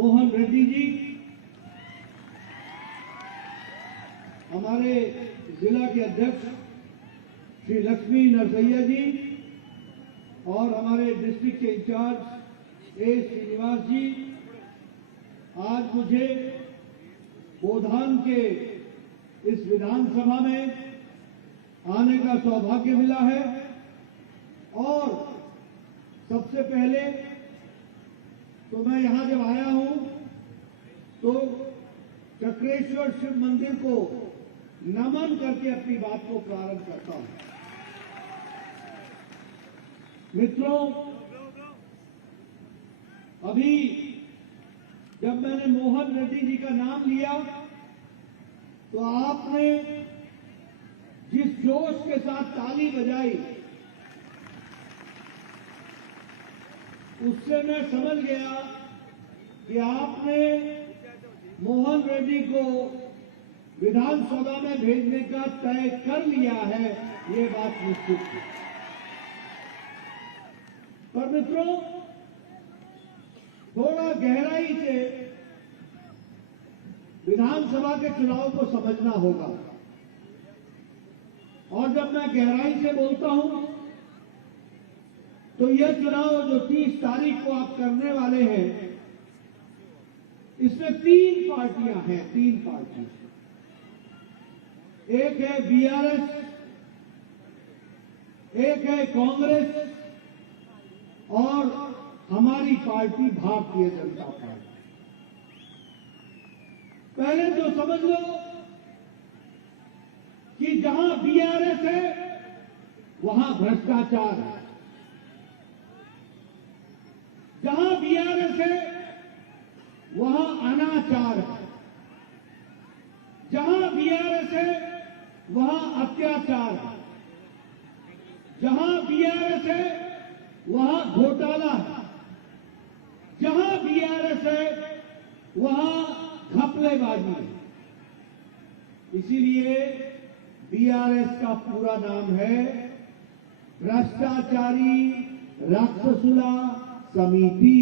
मोहन रेड्डी जी, हमारे जिला के अध्यक्ष श्री लक्ष्मी नरसैया जी और हमारे डिस्ट्रिक्ट के इंचार्ज ए श्रीनिवास जी, आज मुझे बोधान के इस विधानसभा में आने का सौभाग्य मिला है। और सबसे पहले तो मैं यहां जब आया हूं तो चक्रेश्वर शिव मंदिर को नमन करके अपनी बात को प्रारंभ करता हूं। मित्रों, अभी जब मैंने मोहन रेड्डी जी का नाम लिया तो आपने जिस जोश के साथ ताली बजाई उससे मैं समझ गया कि आपने मोहन रेड्डी को विधानसभा में भेजने का तय कर लिया है, ये बात निश्चित है। पर मित्रों, थोड़ा गहराई से विधानसभा के चुनाव को समझना होगा। और जब मैं गहराई से बोलता हूं तो यह चुनाव जो 30 तारीख को आप करने वाले हैं, इसमें 3 पार्टियां हैं, 3 पार्टियां। एक है बीआरएस, एक है कांग्रेस और हमारी पार्टी भारतीय जनता पार्टी। पहले तो समझ लो कि जहां बीआरएस है वहां भ्रष्टाचार है, जहां बीआरएस है वहां अनाचार है, जहां बीआरएस है वहां अत्याचार है, जहां बीआरएस है वहां घोटाला है, जहां बीआरएस है वहां घपलेबाजी है। इसीलिए बीआरएस का पूरा नाम है भ्रष्टाचारी राक्षसुला समिति।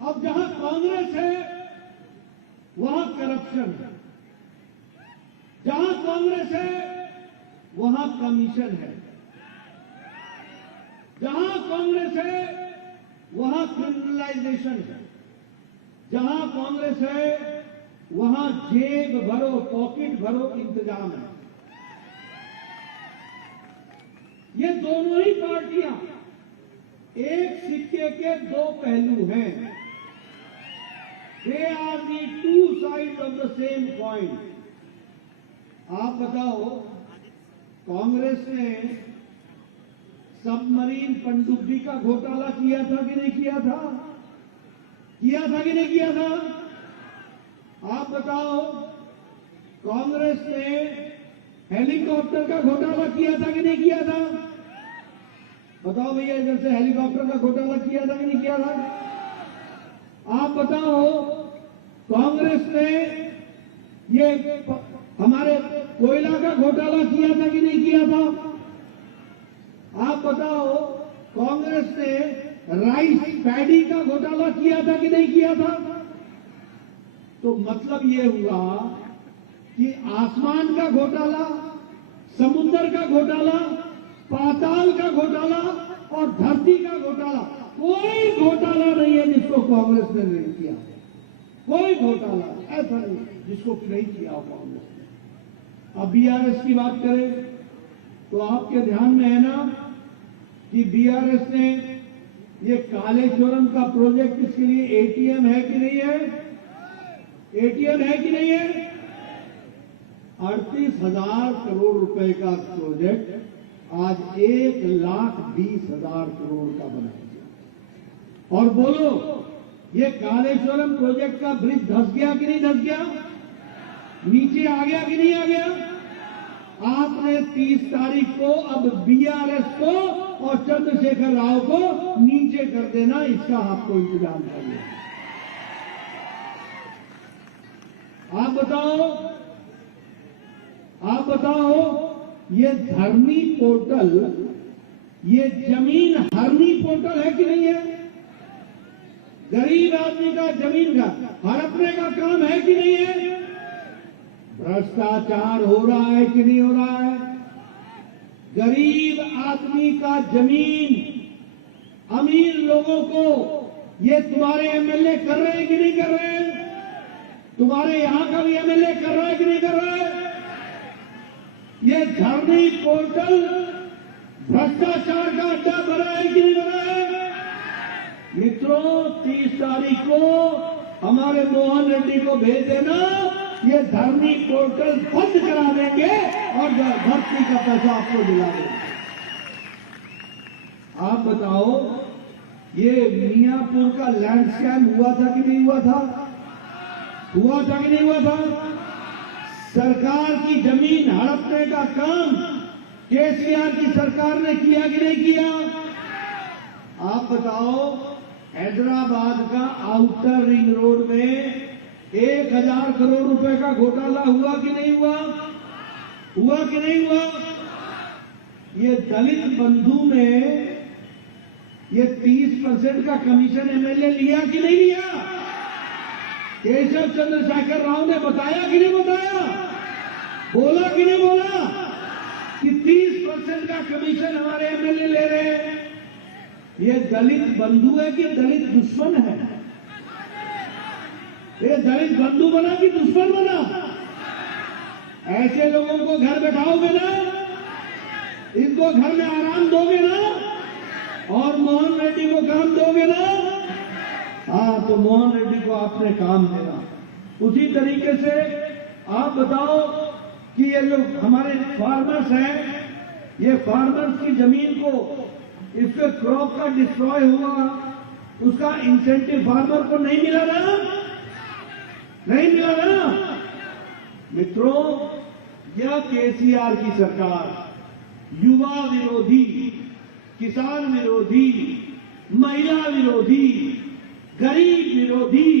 अब जहां कांग्रेस है वहां करप्शन है, जहां कांग्रेस है वहां कमीशन है, जहां कांग्रेस है वहां क्रिमिनलाइजेशन है, जहां कांग्रेस है वहां जेब भरो, पॉकेट भरो इंतजाम है। ये दोनों ही पार्टियां एक सिक्के के 2 पहलू हैं। They are the 2 side of the same coin. आप बताओ, कांग्रेस ने सबमरीन पनडुब्बी का घोटाला किया था कि नहीं किया था? किया था कि नहीं किया था? आप बताओ, कांग्रेस ने हेलीकॉप्टर का घोटाला किया था कि नहीं किया था? बताओ भैया, जैसे हेलीकॉप्टर का घोटाला किया था कि नहीं किया था? आप बताओ, कांग्रेस ने ये हमारे कोयला का घोटाला किया था कि नहीं किया था? आप बताओ, कांग्रेस ने राइस पैडी का घोटाला किया था कि नहीं किया था? तो मतलब ये हुआ कि आसमान का घोटाला, समुद्र का घोटाला, पाताल का घोटाला और धरती का घोटाला, कोई घोटाला नहीं है जिसको कांग्रेस ने नहीं किया। कोई घोटाला ऐसा नहीं जिसको नहीं किया कांग्रेस ने। अब बीआरएस की बात करें तो आपके ध्यान में है ना कि बीआरएस ने ये कालेश्वरम का प्रोजेक्ट, इसके लिए एटीएम है कि नहीं है? एटीएम है कि नहीं है? 38,000 करोड़ रुपए का प्रोजेक्ट आज 1,20,000 करोड़ का बना दिया। और बोलो, ये कालेश्वरम प्रोजेक्ट का ब्रिज धंस गया कि नहीं धंस गया? नीचे आ गया कि नहीं आ गया? आपने 30 तारीख को अब बीआरएस को और चंद्रशेखर राव को नीचे कर देना, इसका आपको इंतजाम करना। आप बताओ, ये धरनी पोर्टल, ये जमीन हरनी पोर्टल पोर्टल है कि नहीं है? गरीब आदमी का जमीन का हड़पने का काम है कि नहीं है? भ्रष्टाचार हो रहा है कि नहीं हो रहा है? गरीब आदमी का जमीन अमीर लोगों को ये तुम्हारे एमएलए कर रहे हैं कि नहीं कर रहे हैं? तुम्हारे यहां का भी एमएलए कर रहा है कि नहीं कर रहा है? ये धरनी पोर्टल भ्रष्टाचार का अड्डा बना है कि नहीं बना है? मित्रों, 30 तारीख को हमारे मोहन रेड्डी को भेज देना, ये धरनी पोर्टल बंद करा देंगे और भर्ती का पैसा आपको दिला देंगे। आप बताओ, ये मियापुर का लैंड स्कैम हुआ था कि नहीं हुआ था? हुआ था कि नहीं हुआ था? सरकार की जमीन हड़पने का काम केसीआर की सरकार ने किया कि नहीं किया? आप बताओ, हैदराबाद का आउटर रिंग रोड में 1000 करोड़ रुपए का घोटाला हुआ कि नहीं हुआ? हुआ कि नहीं हुआ? ये दलित बंधु में ये 30% का कमीशन एमएलए लिया कि नहीं लिया? केशव चंद्रशेखर राव ने बताया कि नहीं बताया? बोला कि नहीं बोला कि 30% का कमीशन हमारे एमएलए ले रहे हैं? ये दलित बंधु है कि दलित दुश्मन है? ये दलित बंधु बना कि दुश्मन बना? ऐसे लोगों को घर बैठाओगे ना, इनको घर में आराम दोगे ना, और मोहन रेड्डी को काम दोगे ना? हाँ, तो मोहन रेड्डी को आपने काम देना। उसी तरीके से आप बताओ कि ये जो हमारे फार्मर्स हैं, ये फार्मर्स की जमीन को, इसके क्रॉप का डिस्ट्रॉय हुआ, उसका इंसेंटिव फार्मर को नहीं मिला ना? नहीं मिला ना? मित्रों, यह केसीआर की सरकार युवा विरोधी, किसान विरोधी, महिला विरोधी, गरीब विरोधी,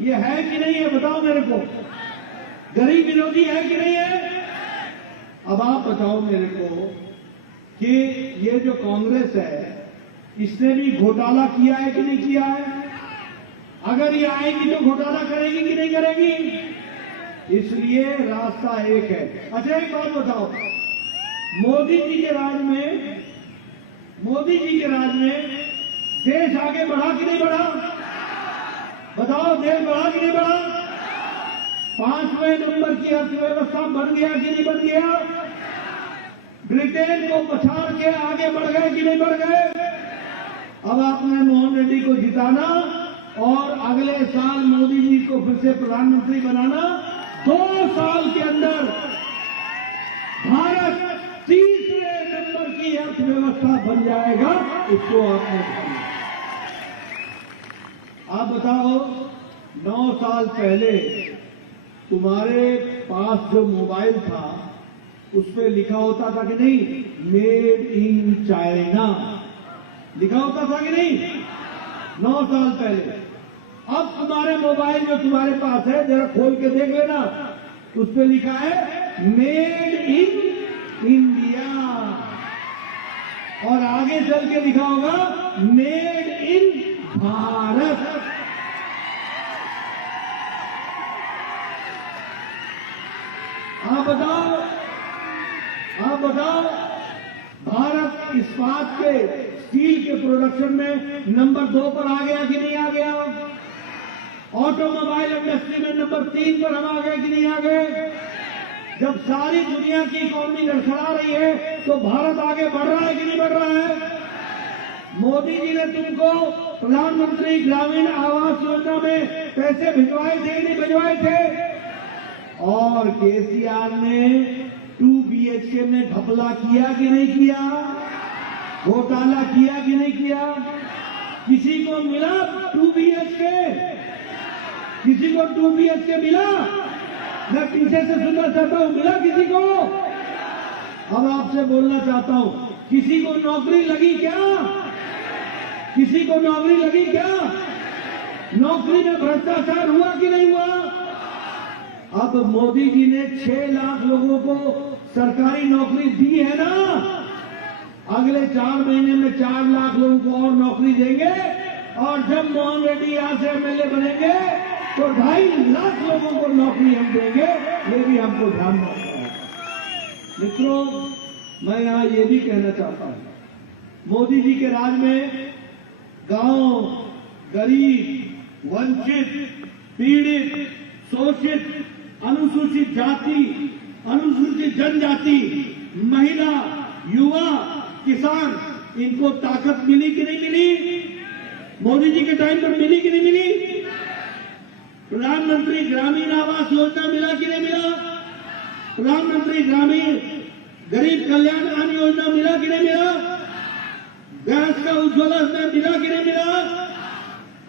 ये है कि नहीं है? बताओ मेरे को, गरीब विरोधी है कि नहीं है? अब आप बताओ मेरे को कि ये जो कांग्रेस है, इसने भी घोटाला किया है कि नहीं किया है? अगर ये आएगी तो घोटाला करेगी कि नहीं करेगी? इसलिए रास्ता एक है। अच्छा, एक बात बताओ, मोदी जी के राज में देश आगे बढ़ा कि नहीं बढ़ा? बताओ, देश बढ़ा कि नहीं बढ़ा? 5वें नंबर की अर्थव्यवस्था बन गया कि नहीं बन गया? ब्रिटेन को पछाड़ के आगे बढ़ गए कि नहीं बढ़ गए? अब आपने मोहन रेड्डी को जिताना और अगले साल मोदी जी को फिर से प्रधानमंत्री बनाना। 2 साल के अंदर भारत 3रे नंबर की अर्थव्यवस्था बन जाएगा। इसको आपने बताया। आप बताओ, 9 साल पहले तुम्हारे पास जो मोबाइल था, उस पर लिखा होता था कि नहीं, मेड इन चाइना, लिखा होता था कि नहीं? 9 साल पहले। अब तुम्हारे मोबाइल जो तुम्हारे पास है, जरा खोल के देख लेना, उस पर लिखा है मेड इन इंडिया, और आगे चल के लिखा होगा मेड इन भारत। आप बताओ, भारत इस्पात के, स्टील के प्रोडक्शन में नंबर 2 पर आ गया कि नहीं आ गया? ऑटोमोबाइल इंडस्ट्री में नंबर 3 पर हम आ गए कि नहीं आ गए? जब सारी दुनिया की इकोनॉमी लड़खड़ा रही है, तो भारत आगे बढ़ रहा है कि नहीं बढ़ रहा है? मोदी जी ने तुमको प्रधानमंत्री ग्रामीण आवास योजना में पैसे भिजवाए थे कि नहीं भिजवाए थे? और केसीआर ने 2 BHK में घपला किया कि नहीं किया? घोटाला किया कि नहीं किया? किसी को मिला 2 BHK? किसी को 2 BHK मिला? मैं पीछे से सुनना चाहता हूं, मिला किसी को? अब आपसे बोलना चाहता हूं, किसी को नौकरी लगी क्या? किसी को नौकरी लगी क्या? नौकरी में भ्रष्टाचार हुआ कि नहीं हुआ? अब मोदी जी ने 6 लाख लोगों को सरकारी नौकरी दी है ना? अगले 4 महीने में 4 लाख लोगों को और नौकरी देंगे और जब मोहन रेड्डी यहां से एमएलए बनेंगे तो 2.5 लाख लोगों को नौकरी हम देंगे। ये भी हमको ध्यान रखना है। मित्रों, मैं यहां ये भी कहना चाहता हूं, मोदी जी के राज में गांव, गरीब, वंचित, पीड़ित, शोषित, अनुसूचित जाति, अनुसूचित जनजाति, महिला, युवा, किसान, इनको ताकत मिली कि नहीं मिली? मोदी जी के टाइम पर मिली कि नहीं मिली? प्रधानमंत्री ग्रामीण आवास योजना मिला कि नहीं मिला? प्रधानमंत्री ग्रामीण गरीब कल्याण अन्न योजना मिला कि नहीं मिला? गैस का उज्ज्वला में मिला कि नहीं मिला?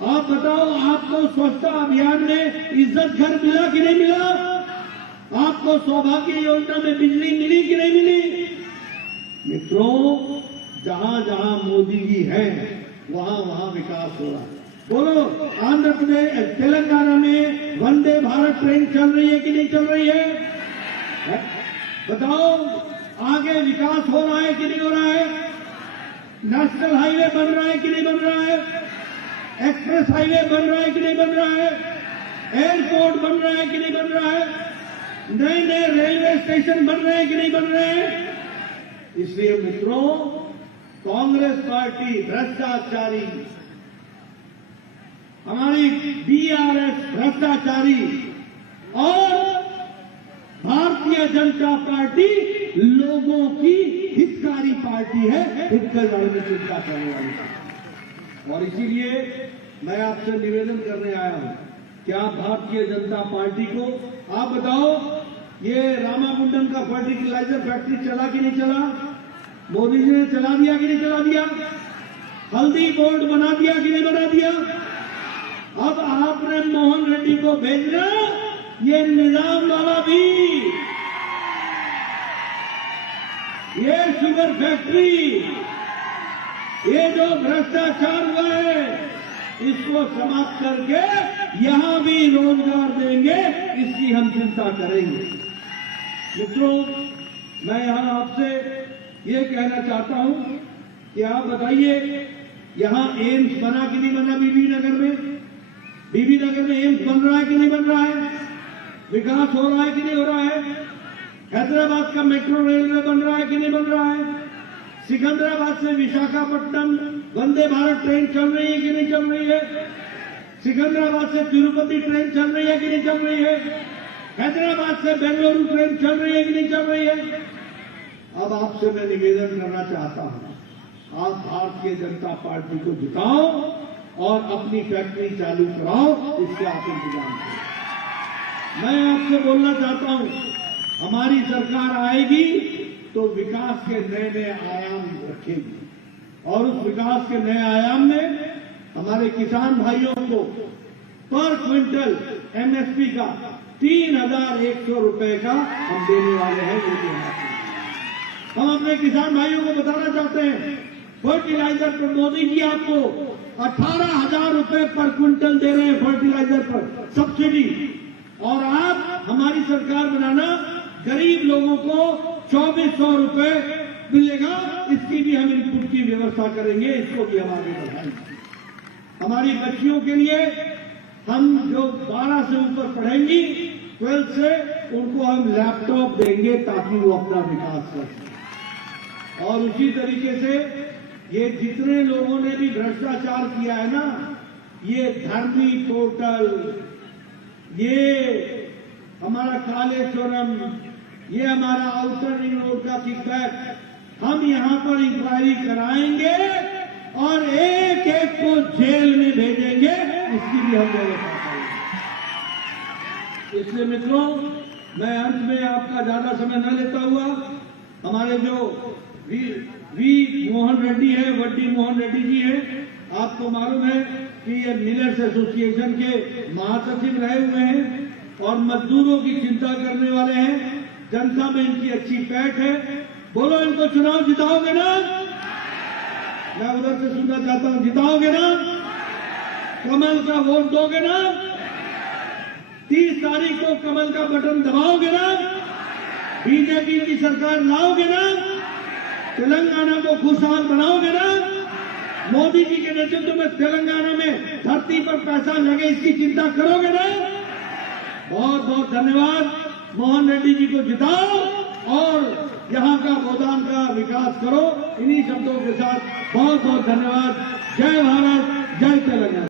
आप बताओ, आपको स्वच्छता अभियान में इज्जत घर मिला कि नहीं मिला? आपको सौभाग्य योजना में बिजली मिली कि नहीं मिली? मित्रों, जहां जहां मोदी जी हैं वहां वहां विकास हो रहा है। बोलो, आंध्र प्रदेश, तेलंगाना में वंदे भारत ट्रेन चल रही है कि नहीं चल रही है? बताओ, आगे विकास हो रहा है कि नहीं हो रहा है? नेशनल हाईवे बन रहा है कि नहीं बन रहा है? एक्सप्रेस हाईवे बन रहा है कि नहीं बन रहा है? एयरपोर्ट बन रहा है कि नहीं बन रहा है? नए नए रेलवे स्टेशन बन रहे हैं कि नहीं बन रहे हैं? इसलिए मित्रों, कांग्रेस पार्टी भ्रष्टाचारी, हमारी बीआरएस भ्रष्टाचारी और भारतीय जनता पार्टी लोगों की हितकारी पार्टी है, हितकारी की चिंता करने वाली। और इसीलिए मैं आपसे निवेदन करने आया हूं कि आप भारतीय जनता पार्टी को, आप बताओ, ये रामागुंडम का फर्टिलाइजर फैक्ट्री चला कि नहीं चला? मोदी जी ने चला दिया कि नहीं चला दिया? हल्दी बोर्ड बना दिया कि नहीं बना दिया? अब आपने मोहन रेड्डी को भेजना, ये निजाम वाला भी, ये शुगर फैक्ट्री, ये जो भ्रष्टाचार हुआ है, इसको समाप्त करके यहां भी रोजगार देंगे, इसकी हम चिंता करेंगे। मित्रों, मैं यहां आपसे ये कहना चाहता हूं कि आप बताइए, यहां एम्स बना कि नहीं बना? बीबी नगर में, बीबी नगर में एम्स बन रहा है कि नहीं बन रहा है? विकास हो रहा है कि नहीं हो रहा है? हैदराबाद का मेट्रो रेलवे बन रहा है कि नहीं बन रहा है? सिकंदराबाद से विशाखापट्टनम वंदे भारत ट्रेन चल रही है कि नहीं चल रही है? सिकंदराबाद से तिरुपति ट्रेन चल रही है कि नहीं चल रही है? हैदराबाद से बेंगलुरु ट्रेन चल रही है कि नहीं चल रही है? अब आपसे मैं निवेदन करना चाहता हूं, आप भारतीय जनता पार्टी को जिताओ और अपनी फैक्ट्री चालू कराओ, इसके आप इंतजाम करें। मैं आपसे बोलना चाहता हूं, हमारी सरकार आएगी तो विकास के नए नए आयाम रखेगी और उस विकास के नए आयाम में हमारे किसान भाइयों को पर क्विंटल एमएसपी का 3,100 रुपए का हम देने वाले हैं। ये भी हम अपने किसान भाइयों को बताना चाहते हैं, फर्टिलाइजर पर मोदी जी आपको 18,000 रुपए पर क्विंटल दे रहे हैं फर्टिलाइजर पर सब्सिडी, और आप हमारी सरकार बनाना, गरीब लोगों को 2,400 रुपए मिलेगा, इसकी भी हम इनपुट की व्यवस्था करेंगे, इसको भी हम आगे बढ़ाएंगे। हमारी बच्चियों के लिए हम जो 12 से ऊपर पढ़ेंगी, 12 से, उनको हम लैपटॉप देंगे ताकि वो अपना विकास कर सकें। और उसी तरीके से ये जितने लोगों ने भी भ्रष्टाचार किया है ना, ये धरती पोर्टल, ये हमारा कालेश्वरम, ये हमारा आउटर रिंग रोड का किकबैक, हम यहां पर इंक्वायरी कराएंगे और एक एक को जेल में भेजेंगे, इसकी भी हम व्यवस्था करेंगे। इसलिए मित्रों, मैं अंत में आपका ज्यादा समय न लेता हुआ, हमारे जो वी मोहन रेड्डी है, वड्डी मोहन रेड्डी जी हैं, आपको मालूम है कि ये मिलर्स एसोसिएशन के महासचिव रहे हुए हैं और मजदूरों की चिंता करने वाले हैं। जनता में इनकी अच्छी पैठ है। बोलो, इनको चुनाव जिताओगे ना? मैं उधर से सुनना चाहता हूं, जिताओगे ना? कमल का वोट दोगे ना? 30 तारीख को कमल का बटन दबाओगे ना? बीजेपी की सरकार लाओगे ना? तेलंगाना को खुशहाल बनाओगे ना? मोदी जी के नेतृत्व में तेलंगाना में धरती पर पैसा लगे, इसकी चिंता करोगे ना? बहुत बहुत धन्यवाद। मोहन रेड्डी जी को जिताओ और यहाँ का गोदाम का विकास करो। इन्हीं शब्दों के साथ बहुत बहुत धन्यवाद। जय भारत, जय तेलंगाना।